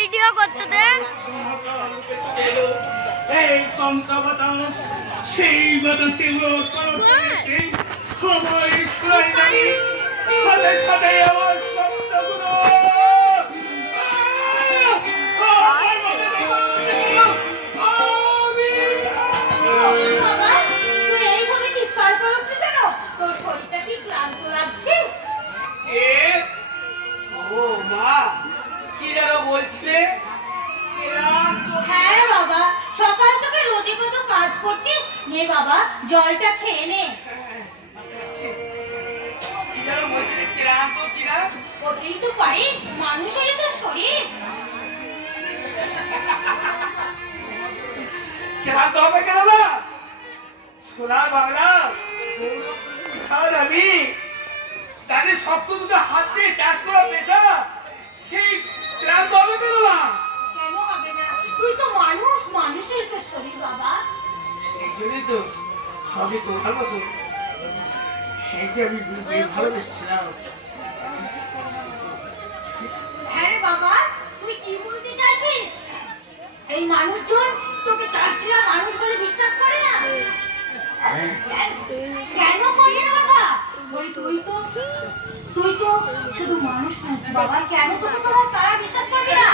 Video করতে দেন এই তমকা বাতাস সেই বাতাসে খবর শুনাই নাই সাথে সাথে আমার শব্দগুলো বলছিলে হ্যাঁ বাবা, সকাল থেকে রোদে কত কাজ করছিস, নে বাবা জলটা খেয়ে নে। ওটাই তো পারি, মানুষেরই তো শরীর। ক্লান্ত হবে কেন না? সোনার বাংলা বিশাল আমি তাদের শক্ত দুটো হাত দিয়ে চাষ করা পেশা, সেই ক্লান্ত হবে কেন না? কেন হবে না? তুই তো মানুষ, মানুষের তো শরীর বাবা। সেই জন্যই তো আমি তোমার মতো আমি ভালোবেসেছিলাম। হ্যাঁ রে বাবা, তুই কি বলতে চাইছিস? এই মানুষজন তোকে চাষিরা মানুষ বলে বিশ্বাস করে না? কেন করবি না বাবা? বলি তুই তো শুধু মানুষ না বাবা, কেন তোকে তারা বিশ্বাস করবে না?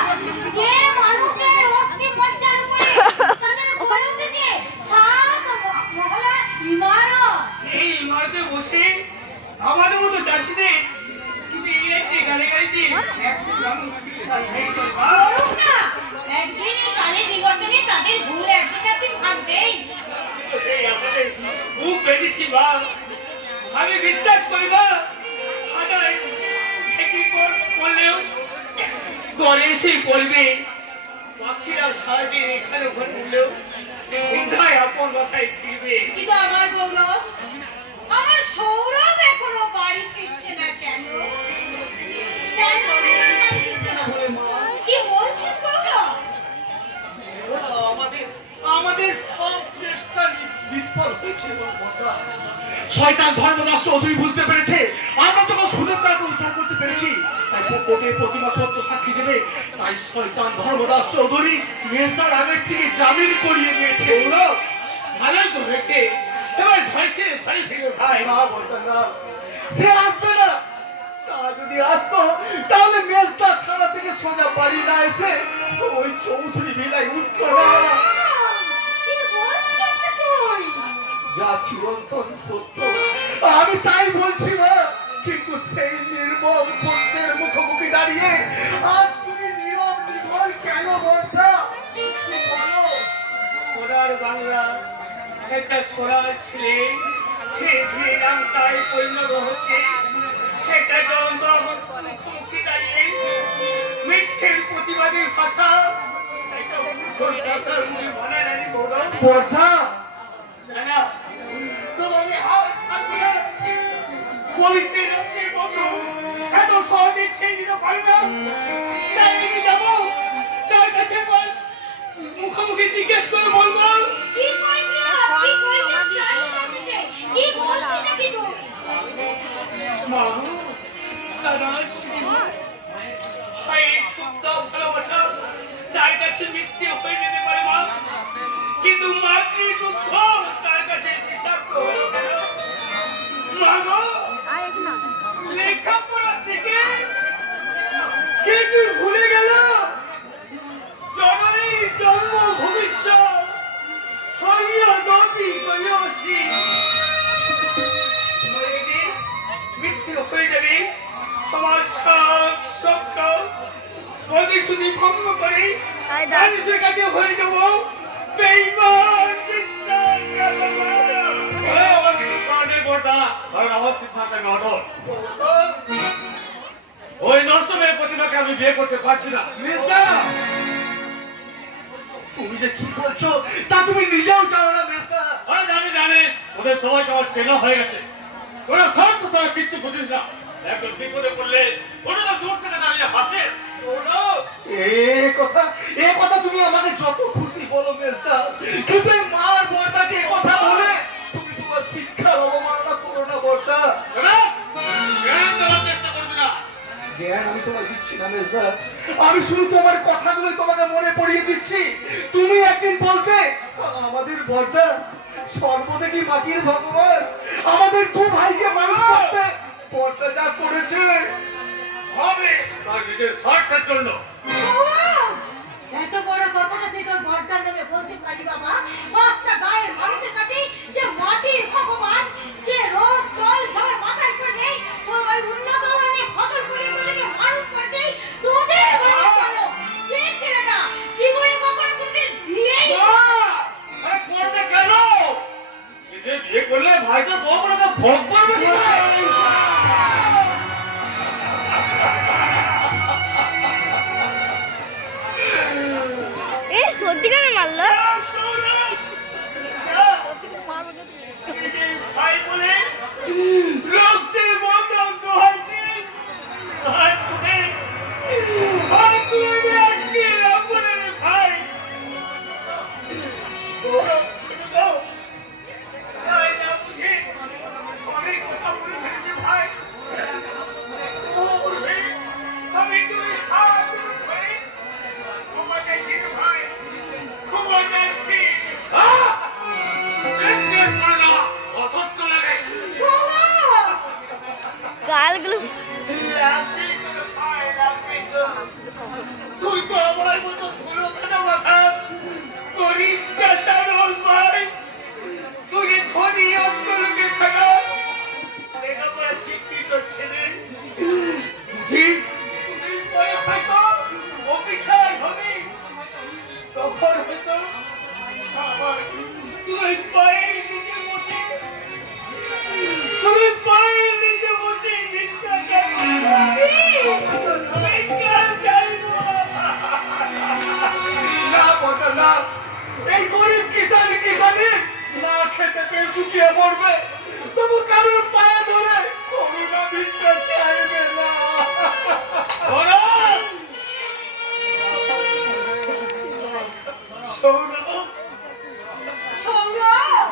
যে মানুষের অস্থি মজ্জার উপরে তাদের গড়ে উঠেছে সাত মহলা ইমারত, সেই ইমারতে বসে আমাদের মতো চাষিদের কিছু ইংরেজি গালিগালিতে 100 মানুষ করুক না। একদিন এই কালে বিবর্তনে তাদের ভুল একদিন ভাববেই। সেই আমাদের মুখ বেরিয়েছি মা, আমি বিশ্বাস করি না হাজার ঠেকি করলেও ঘরে এসে পড়বে। পাখিরা সারাদিন এখানে ঘরে উঠলেও কোথায় আপন বাসায় ফিরবে। কিন্তু আমার গৌরব, আমার সৌরভ এখনো বাড়ি ফিরছে না কেন? কেন সৌরভ বাড়ি ফিরছে না? কি বলছিস গৌরব? আমাদের সব চেষ্টা বিফল হয়েছে। শয়তান ধর্মদাস চৌধুরী বুঝতে পেরেছে আমরা যখন সুযোগ কাজে উদ্ধার করতে পেরেছি, তাই কোর্টে প্রতিমা সত্য সাক্ষী দেবে। তাই শয়তান ধর্মদাস চৌধুরী মেসার আগের থেকে জামিন করিয়ে দিয়েছে। ভালোই তো হয়েছে, এবার ভয় ছেড়ে ভারী ফিরে ভাই মা বলতেন না সে আসবে না। তারা যদি আসতো তাহলে মেজদা থানা থেকে সোজা বাড়ি না এসে ওই চৌধুরী ভিলায় উঠতো না। কি বলছিস তুই? যা চিরন্তন সত্য আমি তাই বলছি না, কিন্তু সেই নির্মম সত্যের মুখোমুখি দাঁড়িয়ে আজ তুমি নীরব নির্ভর কেন বর্ধা? কিছু বলো। সোনার বাংলা একটা সোনার ছেলে ধীরে ধীরে নাম তাই পরিণত হচ্ছে একটা জ্বলন্ত মুখোমুখি দাঁড়িয়ে মিথ্যের প্রতিবাদী ভাষা একটা মূর্খ চাষার মুখে বলে নানি বর্ধা না তোমাকে হাত ছাড়বো না। পবিত্র রক্তের বন্ধু এত সহজে ছেড়ে দিতে পারি না। তাই আমি যাবো তার কাছে মুখোমুখি জিজ্ঞেস করে বলবো কি করবি? কি করবি? কি বলছিস নাকি তুই? মা দাদা শ্রী ভাই সুপ্ত ভালোবাসা তার কাছে মিথ্যে হয়ে যেতে পারে মা, কিন্তু মাতৃদুগ্ধ তার কাছে বিষাক্ত হয়ে গেল। মা গো, লেখাপড়া শিখে সে কি ভুলে গেল জননী জন্ম ভবিষ্যৎ সরিয়দপি করিয়সি মিথ্যে হয়ে যাবে তোমার সব স্বপ্ন প্রতিশ্রুতি ভঙ্গ করে মানুষের কাছে হয়ে যাব বেঈমান বিশ্বাসঘাতক। আমার কিছু করার বড়দা, কারণ আমার সিদ্ধান্ত আমি অটল। ওই নষ্ট মেয়ে প্রতিমাকে আমি বিয়ে করতে পারছি না। মেজদা, তুমি যে কি বলছো তা তুমি নিজেও জানো না মেজদা। জানি ওদের সবাইকে আমার চেনা হয়ে গেছে। তোরা শান্ত ছাড়া কিচ্ছু বুঝিস না। একজন বিপদে পড়লে ওটা দূর থেকে দাঁড়িয়ে হাসে। শোনো, এ কথা তুমি আমাকে যত খুশি বলো মেজদা, কিন্তু এই মার বর্দাকে এ কথা বলে তুমি তোমার শিক্ষার অবমাননা করো না বর্দা। জ্ঞান দেওয়ার চেষ্টা করবি না। জ্ঞান আমি তোমায় দিচ্ছি না মেজদা, আমি শুধু তোমার কথাগুলোই তোমাকে মনে পড়িয়ে দিচ্ছি। তুমি একদিন বলতে আমাদের বর্দা সর্বদেখী মাটির ভগবান, আমাদের দু ভাইকে মানুষ করতে বর্দা যা করেছে হবে তার নিজের স্বার্থের জন্য। সৌরভ, এত বড় কথাটা তুই তোর বর্দার নামে বলতে পারি বাবা? পাঁচটা গায়ের মানুষের কাছে যে মাটির ভগবান, যে রোদ জল ঝড় মাথায় করে নেই, ওই উন্নত মানের ফসল করে তোদেরকে মানুষ করেছে, তোদের বাড়ির জন্য যে ছেলেটা জীবনে কখনো কোনোদিন বিয়েই আরে করবে কেন? নিজে বিয়ে করলে ভাই তোর বউ করে তো ভোগ করবে কি করে? এই সত্যিকারে মারলো। ভাই বলে রক্তের বন্ধন তো হয়নি, আর তুমি একদিন আপনার ভাই অনেক কথা বলে ফেলেছি ভাই। আমি তুমি হাত ধরে ক্ষমা চাইছি ভাই, ক্ষমা চাইছি। একদিন করে না, অসহ্য লাগে। সৌরভ, গালগুলো তুই তো আমার মতো ধুলো কাটা মাথা গরিব চাষা রোজ ভাই, তুই ধনী অন্য লোকে থাকা লেখাপড়া শিক্ষিত ছেলে, দুদিন পরে হয়তো অফিসার হবে, তখন হয়তো আমার তুই পায়ের নিচে বসে ভিক্ষা চাইবো। না বটা না, এই গরিব কিষানি না খেতে পেয়ে শুকিয়ে মরবে, তবু কারোর পায়ে ধরে করুণা ভিক্ষা চাইবে না। সৌরভ, সৌরভ,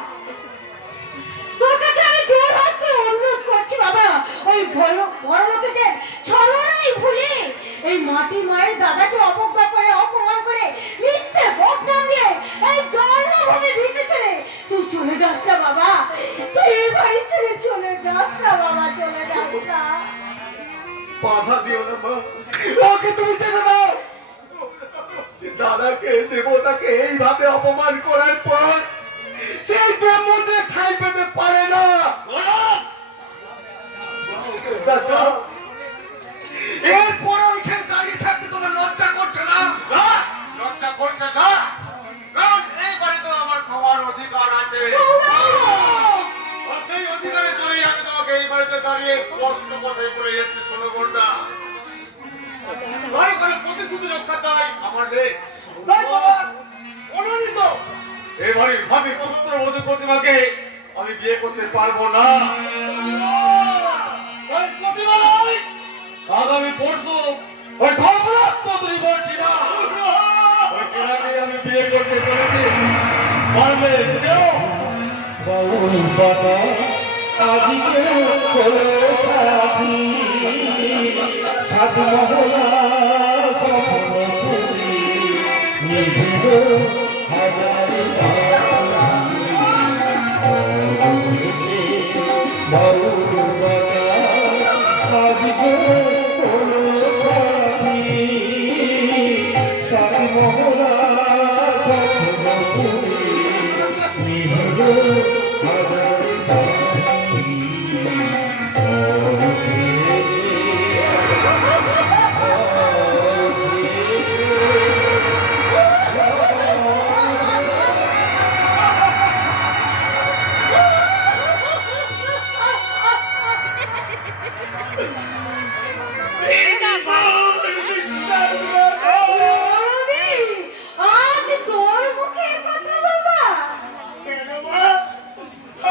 তোর কাছে আমি জোর হাত করে অনুরোধ করছি বাবা, ওই বড় লোকেদের ছলনাই ভুলে এই মাটি মায়ের দাদাকে অবজ্ঞা করে অপমান করে মিথ্যে বদনাম দিয়ে এই জন্মভূমি ভিটে ছেড়ে তুই চলে যাস না বাবা, তুই এই বাড়ি ছেড়ে চলে যাস না বাবা, চলে যাস না। বাধা দিও না মা, ওকে তুমি চেনে দাও। দাদাকে দেবতাকে এইভাবে অপমান করার পর সেই ব্রাহ্মণদের ঠাঁই পেতে পারে না। এরপর ওইখানে দাঁড়িয়ে থাকতে তোদের লজ্জা করছে না? লজ্জা করছে না, কারণ এই বাড়িতে আমার সবার অধিকার আছে। আর সেই অধিকারের জন্যই আমি তোমাকে এই বাড়িতে দাঁড়িয়ে স্পষ্ট কথাই বলে যাচ্ছি। শোনো বোনটা, ঘরে ঘরে প্রতিশ্রুতি রক্ষা দায় আমাদের, তাই তোমার মনোনীত এই বাড়ির ভাবি পুত্রবধূ প্রতিমাকে আমি বিয়ে করতে পারবো না। ওই প্রতিমা নয়, আগামী পরশু ওই ধর্মরাজ চৌধুরী বর্ষিনা, ওই টিনাকে আমি বিয়ে করতে চলেছি। পারলে যেও। বাউল বাবা আজকে হলো সাথী, সাত মহলা স্বপ্ন পুরি নিভিল হাজার বাউল বাবা আজকে হলো সাথী, সাত মহলা স্বপ্ন পুরি নিভিল হাজার আজ তোর মুখে কথা বাবা? কেন মা?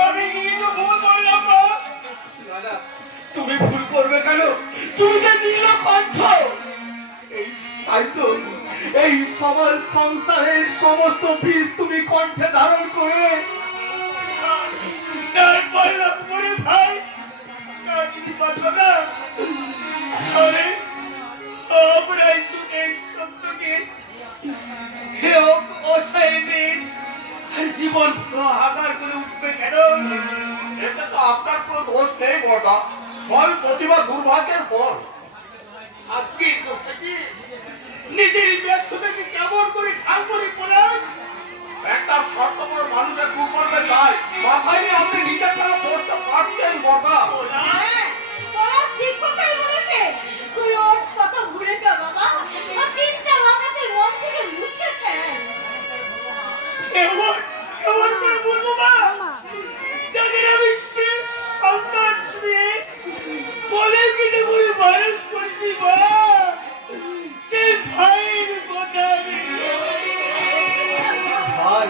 আমি কিছু ভুল করলাম মা? না, তুমি ভুল করবে কেন? তুমি যে নীলকণ্ঠ, এই তাই তো, এই সমাজ সংসারের সমস্ত বীজ তুমি কণ্ঠে ধারণ করে তারপর লক্ষ্মণে ভাই তা যদি পারবো না, তাহলে আমরা সুখের সত্যকে অসাইনের জীবন হাগার করে উঠবে কেন? এতে তো আপনার কোনো দোষ নেই বড়দা, সব প্রতিভা দুর্ভাগ্যের ফল। আর কি দোষটা কি? নিজের ব্যর্থতাকে কেমন করে ঠাকুরি পড়াস? একটা স্বার্থপর মানুষের ভুল করবে তাই মাথায় নিয়ে আপনি নিজের টাকা দোষটা পাচ্ছেন বড়দা। হ্যাঁ, পলাশ ঠিক কথাই বলেছে। তুই ওর কথা ভুলে যা বাবা। ওর চিন্তা ভাবনাকে মন থেকে মুছে ফেল। এমন এমন করে বলবো মা, যাদের আমি শেষ সন্তান নিয়ে বলে কেটে করে মানুষ করেছি মা, সেই ভাইয়ের কথা আমি ভাই,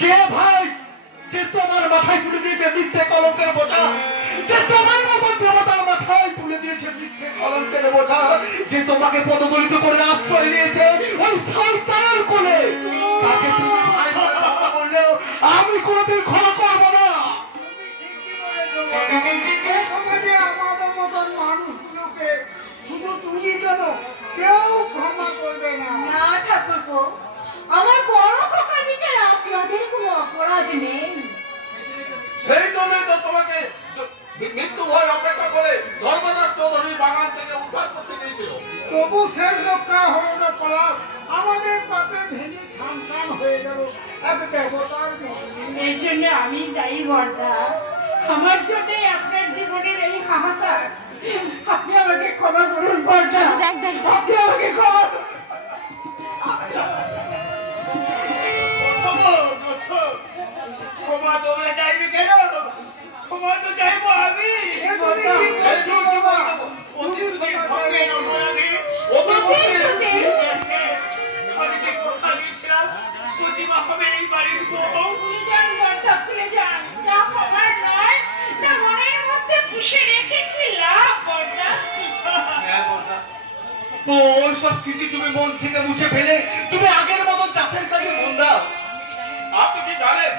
কে ভাই যে তোমার মাথায় তুলে দিয়েছে মিথ্যে কলঙ্কের বোঝা, যে তোমার মতন দেবতার মাথায় তুলে দিয়েছে মিথ্যে কলঙ্কের বোঝা, যে তোমাকে পদদলিত করে আশ্রয় নিয়েছে ওই শয়তানের কোলে, তাকে তুমি ভাই বলে কথা বললেও আমি কোনোদিন ক্ষমা করবো না। এই সমাজে আমাদের মতন মানুষগুলোকে শুধু তুমি কেন কেউ ক্ষমা করবে না। না ঠাকুরপো, আমার বড় খোকার বিচারে আপনাদের কোনো অপরাধ নেই। সেই জন্যই তো তোমাকে মৃত্যু ভয় অপেক্ষা করে ধর্মদাস চৌধুরীর বাগান থেকে উদ্ধার করতে দিয়েছিল। তবু শেষ রক্ষা হলো না পলাশ, আমাদের পাশে ভেঙে খান হয়ে গেল এক দেবতার মন্দির। এই জন্য আমি দায়ী বর্দা, আমার জন্য আপনার জীবনের এই হাহাকার। আপনি আমাকে ক্ষমা করুন বর্দা, আপনি আমাকে ক্ষমা করুন। ক্ষমা তোমরা চাইবে কেন? ক্ষমা তো চাইবো আমি। প্রতিশ্রুতির ভঙ্গের অপরাধে প্রতিশ্রুতি? আমি যে কথা দিয়েছিলাম প্রতিমা হবে এই বাড়ির বউ, ভুলে যান বর্দা, ভুলে যান। যা ক্ষমার নয় তা মনের মধ্যে পুষে রেখে কি লাভ বর্দা? হ্যাঁ বর্দা, তো ওই সব স্মৃতি তুমি মন থেকে মুছে ফেলে তুমি আগের মতন চাষের কাজে মন দাও। আপনি কি জানেন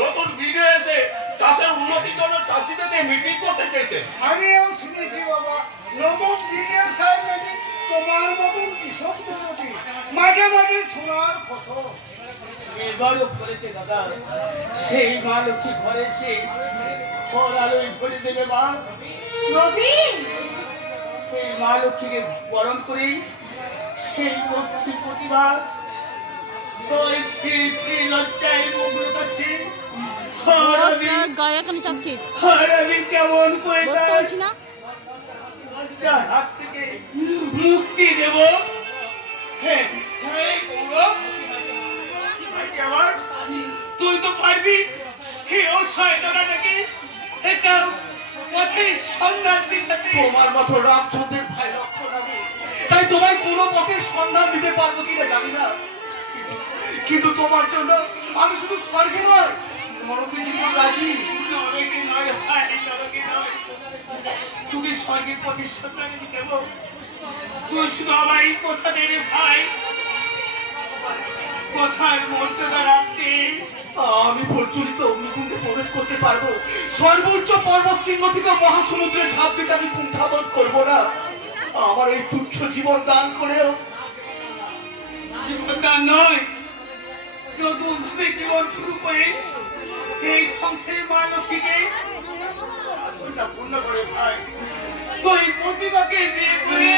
নতুন ভিডিও এসে চাষের উন্নতির জন্য চাষিদের নিয়ে মিটিং করতে চেয়েছেন? আমিও শুনেছি বাবা, নতুন দিনের সাহেব নাকি তোমার মতন কৃষক প্রতি মাঝে মাঝে সোনার ফসল। এবারও বলেছে দাদা, সেই মা লক্ষ্মী ঘরে এসে ঘর আলোয় ভরে দেবে মা। নবীন, সেই মা লক্ষ্মীকে বরণ করে সেই লক্ষ্মী প্রতিভা ওই ছি ছি লজ্জায় মুখ লুকাচ্ছে। গায়ে এখানে চাপছিস আর আমি কেমন করে বসতে তার বলছি না লজ্জার হাত থেকে মুক্তি দেব? হ্যাঁ হ্যাঁ গৌরব, কি আমার তুই তো পারবি হে ও শয়তানটাকে এটা পথের সন্ধান দিতে। তোমার মতো রামচন্দ্রের ভাই লক্ষণ আমি, তাই তোমায় কোনো পথের সন্ধান দিতে পারবো কিনা জানি না, কিন্তু তোমার জন্য আমি শুধু স্বর্গে নয় নরকে যেতে রাজি। নরকে নয় ভাই, নরকে নয়, তুমি স্বর্গের পথের সন্ধান দেব। তুই শুধু আমার এই কথা দেবে ভাই, কথার মর্যাদা রাখতে আমি প্রচলিত অগ্নিকুণ্ডে প্রবেশ করতে পারবো। সর্বোচ্চ পর্বত শৃঙ্গ থেকে মহাসমুদ্রে ঝাঁপ দিতে আমি কুণ্ঠাবোধ করবো না। আমার এই তুচ্ছ জীবন দান করেও জীবন দান নয়, নতুন ভাবে জীবন শুরু করে এই সংসারে মা লক্ষ্মীকে আসলটা পূর্ণ করে ভাই তুই প্রতিভাকে বিয়ে করে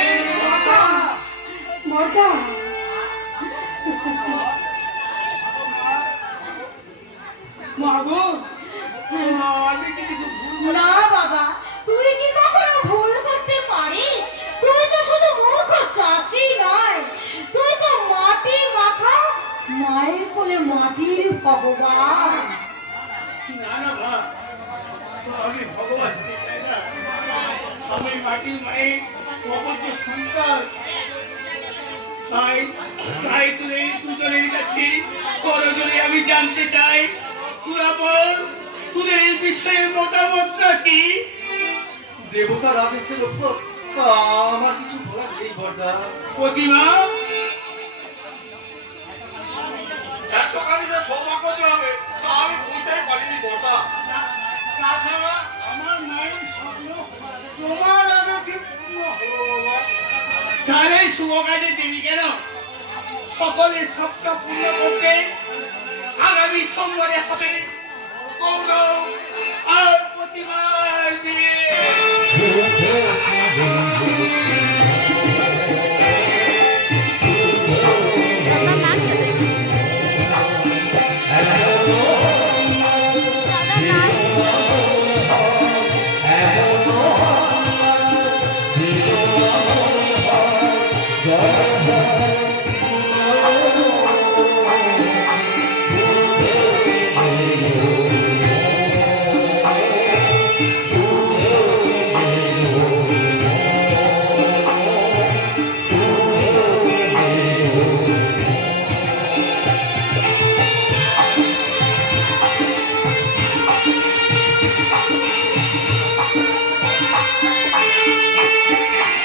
বর্দা, মাগো আমি কি কিছু ভুল না বাবা, তুই কি কখনো ভুল করতে পারিস? তুই তো শুধু মূর্খ চাষি নয়, তুই তো মাটি মাখা মায়ের কোলে মাটির ভগবান। না না মা, আমি ভগবান হতে চাই না, আমি মাটির মায়ের অপত্য সন্তান। তাই তাই তোদের দুজনের কাছে করজনে আমি জানতে চাই তোরা বল তোদের এই বিষয়ে মতামতটা কি? দেবতার আদেশের ওপর আমার কিছু বলার নেই বর্দা। প্রতিমা এতখানি যে সৌভাগ্য যে হবে তা আমি বুঝতেই পারিনি বর্দা। তাছাড়া আমার মায়ের স্বপ্ন তোমার আগে পূর্ণ হলো বাবা। তাহলে এই শুভ কাজে দেরি কেন? সকলের স্বপ্ন পূর্ণ করতে আগামী সোমবারে হবে কৌরব